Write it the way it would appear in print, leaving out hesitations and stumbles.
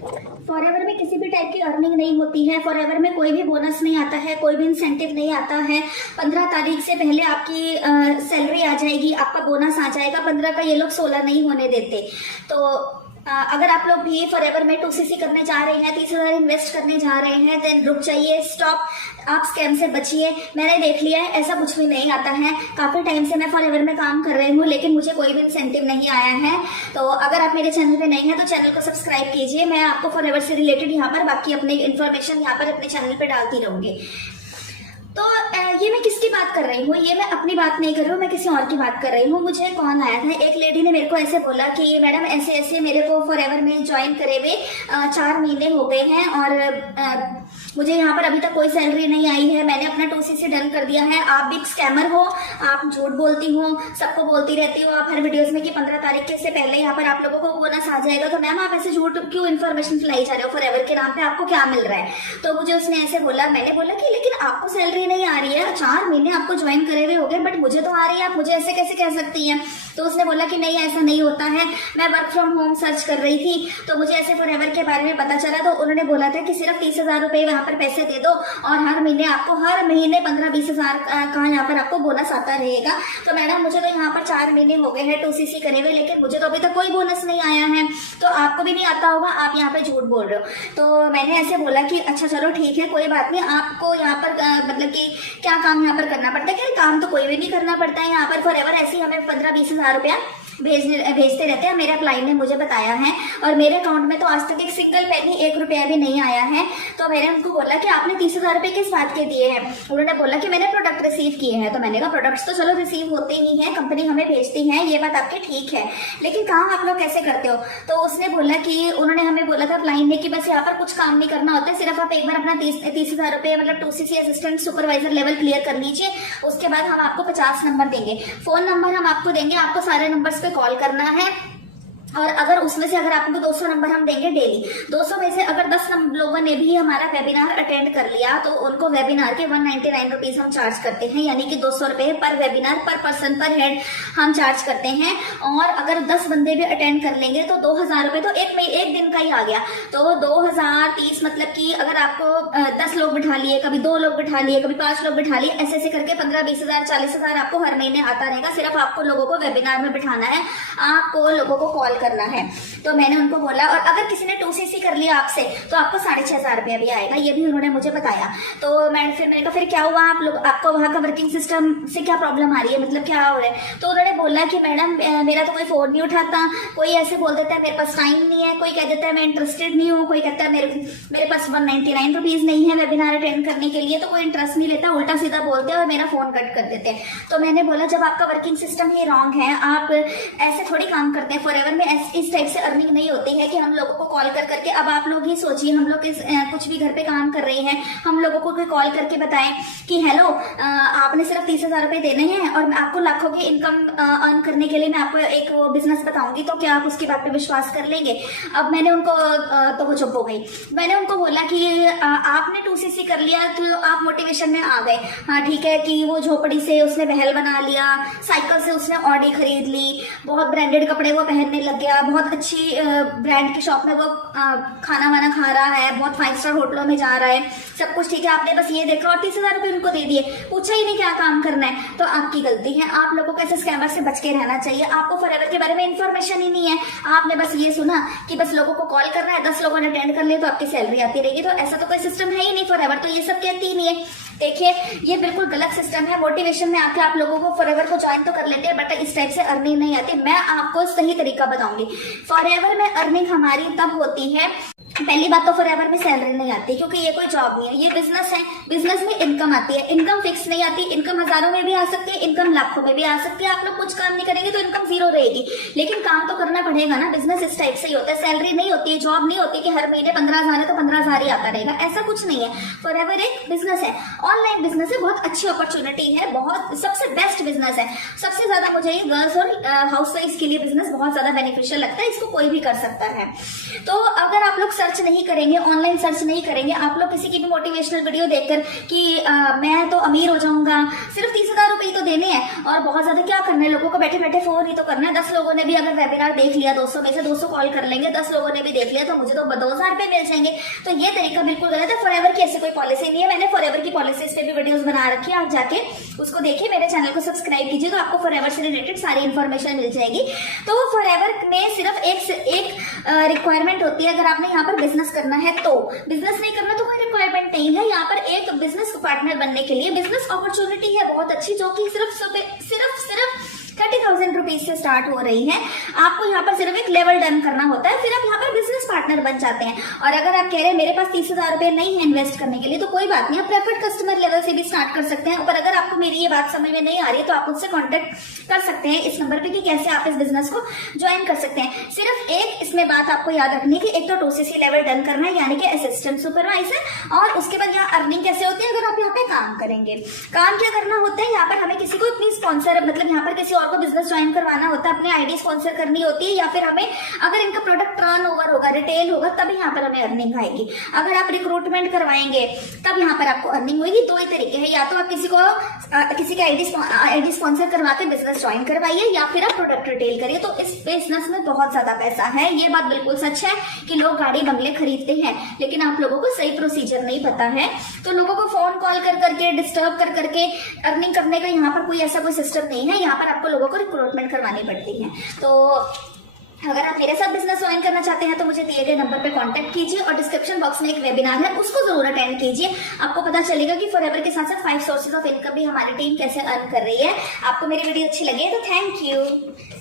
Forever में किसी भी टाइप की अर्निंग नहीं होती है। फॉरएवर में कोई भी बोनस नहीं आता है, कोई भी इंसेंटिव नहीं आता है। 15 तारीख से पहले आपकी सैलरी आ जाएगी, आपका बोनस आ जाएगा। 15 का ये लोग 16 नहीं होने देते। तो अगर आप लोग भी फॉरएवर में 2cc करने जा रहे हैं, 30,000 इन्वेस्ट करने जा रहे हैं, देन रुक जाइए, स्टॉप। आप स्कैम से बचिए। मैंने देख लिया है, ऐसा कुछ भी नहीं आता है। काफी टाइम से मैं फॉरएवर में काम कर रही हूँ, लेकिन मुझे कोई भी इंसेंटिव नहीं आया है। तो अगर आप मेरे चैनल पे नए हैं तो चैनल को सब्सक्राइब कीजिए। मैं आपको फॉरएवर से रिलेटेड यहाँ पर बाकी अपने इन्फॉर्मेशन यहाँ पर अपने चैनल पे डालती रहूंगी। तो ये मैं किसकी बात कर रही हूँ? ये मैं अपनी बात नहीं कर रही हूँ, मैं किसी और की बात कर रही हूँ। मुझे कौन आया था, एक लेडी ने मेरे को ऐसे बोला कि मैडम ऐसे ऐसे मेरे को फॉरएवर में ज्वाइन करे हुए 4 महीने हो गए हैं और मुझे यहाँ पर अभी तक कोई सैलरी नहीं आई है। मैंने अपना 2cc डन कर दिया है। आप भी स्कैमर हो, आप झूठ बोलती हो, सबको बोलती रहती हो आप हर वीडियोस में कि 15 तारीख से पहले यहाँ पर आप लोगों को बोनस आ जाएगा। तो मैम आप ऐसे झूठ क्यों इन्फॉर्मेशन फैलाई जा रहे हो? फॉरएवर के नाम पे आपको क्या मिल रहा है? तो मुझे उसने ऐसे बोला। मैंने बोला कि लेकिन आपको सैलरी नहीं आ रही है, 4 महीने आपको ज्वाइन करे हुए हो गए, बट मुझे तो आ रही है, आप मुझे ऐसे कैसे कह सकती हैं? तो उसने बोला कि नहीं, ऐसा नहीं होता है। मैं वर्क फ्रॉम होम सर्च कर रही थी तो मुझे ऐसे फॉरएवर के बारे में पता चला। तो उन्होंने बोला था कि सिर्फ 30,000 रुपए वहां पर पैसे दे दो और हर महीने आपको हर महीने 15-20 हजार का यहाँ पर आपको बोनस आता रहेगा। तो मैडम मुझे तो यहाँ पर 4 महीने हो गए हैं 2cc करे हुए, लेकिन मुझे तो अभी तक कोई बोनस नहीं आया है। तो आपको भी नहीं आता होगा, आप यहाँ पे झूठ बोल रहे हो। तो मैंने ऐसे बोला कि अच्छा चलो ठीक है, कोई बात नहीं। आपको यहाँ पर मतलब कि क्या काम यहाँ पर करना पड़ता है? क्या काम तो कोई भी नहीं करना पड़ता है। यहाँ पर फॉरएवर ऐसे ही हमें 15-20 हजार रुपया भेजते रहते हैं। मेरे क्लाइंट ने मुझे बताया है और मेरे अकाउंट में तो आज तक एक सिंगल पैनी 1 रुपया भी नहीं आया है। तो मैंने उनको बोला कि आपने 30,000 रुपए किस बात के दिए हैं? उन्होंने बोला कि मैंने प्रोडक्ट रिसीव किए हैं। तो मैंने कहा प्रोडक्ट्स तो चलो रिसीव होते ही हैं, कंपनी हमें भेजती है, ये बात आपकी ठीक है, लेकिन काम आप लोग कैसे करते हो? तो उसने बोला कि उन्होंने हमें बोला था क्लाइंट ने कि बस यहाँ पर कुछ काम नहीं करना होता है, सिर्फ आप एक बार अपना 30,000 रुपए मतलब 2cc assistant supervisor level clear कर लीजिए। उसके बाद हम आपको 50 नंबर देंगे, फोन नंबर हम आपको देंगे, आपको सारे नंबर्स पे कॉल करना है। और अगर उसमें से अगर आपको 200 नंबर हम देंगे डेली, 200 में से अगर 10 लोगों ने भी हमारा वेबिनार अटेंड कर लिया तो उनको वेबिनार के 199 रुपीज हम चार्ज करते हैं, यानी कि 200 रुपए पर वेबिनार पर पर्सन पर हेड हम चार्ज करते हैं। और अगर 10 बंदे भी अटेंड कर लेंगे तो 2,000 रुपए तो एक दिन का ही आ गया। तो 2030 मतलब कि अगर आपको 10 लोग बिठा लिए, कभी 2 लोग बिठा लिए, कभी 5 लोग बिठा लिए, ऐसे ऐसे करके 15-20 हजार 40 हजार आपको हर महीने आता रहेगा। सिर्फ आपको लोगों को वेबिनार में बिठाना है, आपको लोगों को कॉल करना है। तो मैंने उनको बोला, और अगर किसी ने 2cc कर लिया आपसे तो आपको 6,500 रुपया भी आएगा, ये भी उन्होंने मुझे बताया। तो मैंने कहा फिर क्या हुआ, आप लोग आपको वहां का वर्किंग सिस्टम से क्या प्रॉब्लम आ रही है, मतलब क्या हो रहा है? तो उन्होंने बोला कि मैडम मेरा तो कोई फोन नहीं उठाता, कोई ऐसे बोल देता है मेरे पास टाइम नहीं है, कोई कह देता है मैं इंटरेस्टेड नहीं हूँ, कोई कहता है मेरे पास 199 रुपीज नहीं है वेबिनार अटेंड करने के लिए, तो कोई इंटरेस्ट नहीं लेता, उल्टा सीधा बोलते हैं और मेरा फोन कट कर देते हैं। तो मैंने बोला जब आपका वर्किंग सिस्टम ही रॉन्ग है, आप ऐसे थोड़ी काम करते हैं। फॉरएवर में इस टाइप से अर्निंग नहीं होती है कि हम लोगों को कॉल कर करके, अब आप लोग ही सोचिए, हम लोग कुछ भी घर पे काम कर रहे हैं, हम लोगों को कोई कॉल करके बताएं कि हेलो आपने सिर्फ 30,000 रुपए देने हैं और आपको लाखों की इनकम अर्न करने के लिए मैं आपको एक बिजनेस बताऊंगी, तो क्या आप उसकी बात पे विश्वास कर लेंगे? अब मैंने उनको तो वो चुप हो गई। मैंने उनको बोला कि आपने 2cc कर लिया तो आप मोटिवेशन में आ गए, हाँ ठीक है, कि वो झोपड़ी से उसने महल बना लिया, साइकिल से उसने ऑडी खरीद ली, बहुत ब्रांडेड कपड़े वो पहनने लग गया, बहुत अच्छी ब्रांड की शॉप में वो खाना वाना खा रहा है, बहुत 5 स्टार होटलों में जा रहा है, सब कुछ ठीक है। आपने बस ये देखा और 30,000 रुपए उनको दे दिए, पूछा ही नहीं क्या काम करना है। तो आपकी गलती है। आप लोगों को ऐसे स्कैमर से बच के रहना चाहिए। आपको फॉरएवर के बारे में इंफॉर्मेशन ही नहीं है, आपने बस ये सुना कि बस लोगों को कॉल करना है, 10 लोगों ने अटेंड कर लिया तो आपकी सैलरी आती रहेगी। तो ऐसा तो कोई सिस्टम है ही नहीं फॉरएवर, तो ये सब कहती ही नहीं है। देखिए ये बिल्कुल गलत सिस्टम है। मोटिवेशन में आके आप लोगों को फॉरएवर को ज्वाइन तो कर लेते हैं, बट इस टाइप से अर्निंग नहीं आती। मैं आपको सही तरीका बताऊंगी। फॉरएवर में अर्निंग हमारी तब होती है, पहली बात तो फॉरएवर में सैलरी नहीं आती क्योंकि ये कोई जॉब नहीं है, ये बिजनेस है। बिजनेस में इनकम आती है, इनकम फिक्स नहीं आती। इनकम हजारों में भी आ सकती है, इनकम लाखों में भी आ सकती है। आप लोग कुछ काम नहीं करेंगे तो इनकम 0 रहेगी, लेकिन काम तो करना पड़ेगा ना। बिजनेस इस टाइप से ही होता है, सैलरी नहीं होती है, जॉब नहीं होती कि हर महीने 15,000 है तो 15,000 ही आता रहेगा, ऐसा कुछ नहीं है। फॉरएवर एक बिजनेस है, ऑनलाइन बिजनेस है, बहुत अच्छी अपॉर्चुनिटी है, बहुत सबसे बेस्ट बिजनेस है। सबसे ज्यादा मुझे ये गर्ल्स और हाउस वाइफ के लिए बिजनेस बहुत ज्यादा बेनिफिशियल लगता है, इसको कोई भी कर सकता है। तो अगर आप लोग सर्च नहीं करेंगे, ऑनलाइन सर्च नहीं करेंगे, आप लोग किसी की भी मोटिवेशनल वीडियो देखकर कि मैं तो अमीर हो जाऊंगा, सिर्फ 30,000 रुपए ही तो देने हैं और बहुत ज्यादा क्या करना है, लोगों को बैठे बैठे फोन ही तो करना है। 10 लोगों ने भी अगर वेबिनार देख लिया, 200 में से 200 कॉल कर लेंगे, 10 लोगों ने भी देख लिया तो मुझे तो 2000 रुपए मिल जाएंगे। तो ये तरीका बिल्कुल गलत है। फॉरएवर की ऐसी कोई पॉलिसी नहीं है। मैंने फॉरएवर की पॉलिसीज पे भी वीडियोस बना रखी है, आप जाके उसको देखिए, मेरे चैनल को सब्सक्राइब कीजिए, तो आपको फॉरएवर से रिलेटेड सारी इन्फॉर्मेशन मिल जाएगी। तो फॉरएवर में सिर्फ एक रिक्वायरमेंट होती है, अगर आपने यहाँ पर बिजनेस करना है तो। बिजनेस नहीं करना तो कोई रिक्वायरमेंट नहीं है। यहाँ पर एक बिजनेस पार्टनर बनने के लिए बिजनेस अपॉर्चुनिटी है बहुत अच्छी, जो कि सिर्फ 30,000 रुपीज से स्टार्ट हो रही है। आपको यहाँ पर सिर्फ एक लेवल डन करना होता है, फिर आप यहाँ पर बिजनेस पार्टनर बन जाते हैं। और अगर आप कह रहे हैं मेरे पास 30,000 रुपए नहीं है इन्वेस्ट करने के लिए, तो कोई बात नहीं, आप प्रेफर्ड कस्टमर लेवल से भी स्टार्ट कर सकते हैं। पर अगर आपको मेरी ये बात समझ में नहीं आ रही है तो आप मुझसे कॉन्टेक्ट कर सकते हैं इस नंबर पे कि कैसे आप इस बिजनेस को ज्वाइन कर सकते हैं। सिर्फ एक इसमें बात आपको याद रखनी है कि एक तो 2CC लेवल डन करना है, यानी कि असिस्टेंट सुपरवाइजर, और उसके बाद यहाँ अर्निंग कैसे होती है। अगर आप यहाँ पे काम करेंगे, काम क्या करना होता है, यहाँ पर हमें किसी को अपनी स्पॉन्सर, मतलब यहाँ पर किसी और को बिजनेस ज्वाइन करवाना होता है, अपनी आईडी स्पॉन्सर करनी होती है, या फिर हमें अगर इनका प्रोडक्ट टर्न ओवर होगा, रिटेल होगा, तब यहाँ पर हमें अर्निंग आएगी। अगर आप रिक्रूटमेंट करवाएंगे तब यहाँ पर आपको अर्निंग होगी। दो ही तरीके हैं, या तो आप किसी का आईडी स्पॉन्सर करवा के बिजनेस ज्वाइन करवाइए, या फिर आप प्रोडक्ट रिटेल करिए। तो इस बिजनेस में बहुत ज्यादा पैसा है, ये बात बिल्कुल सच है कि लोग गाड़ी बंगले खरीदते हैं, लेकिन आप लोगों को सही प्रोसीजर नहीं पता है। तो लोगों को फोन कॉल कर करके डिस्टर्ब कर करके अर्निंग करने का यहाँ पर कोई ऐसा कोई सिस्टम नहीं है। यहाँ पर आपको लोगों को रिक्रूटमेंट करवानी पड़ती है। तो अगर आप मेरे साथ बिजनेस ज्वाइन करना चाहते हैं तो मुझे दिए गए नंबर पे कांटेक्ट कीजिए, और डिस्क्रिप्शन बॉक्स में एक वेबिनार है, उसको जरूर अटेंड कीजिए। आपको पता चलेगा कि फॉरएवर के साथ साथ 5 सोर्सेज ऑफ इनकम भी हमारी टीम कैसे अर्न कर रही है। आपको मेरी वीडियो अच्छी लगे तो थैंक यू।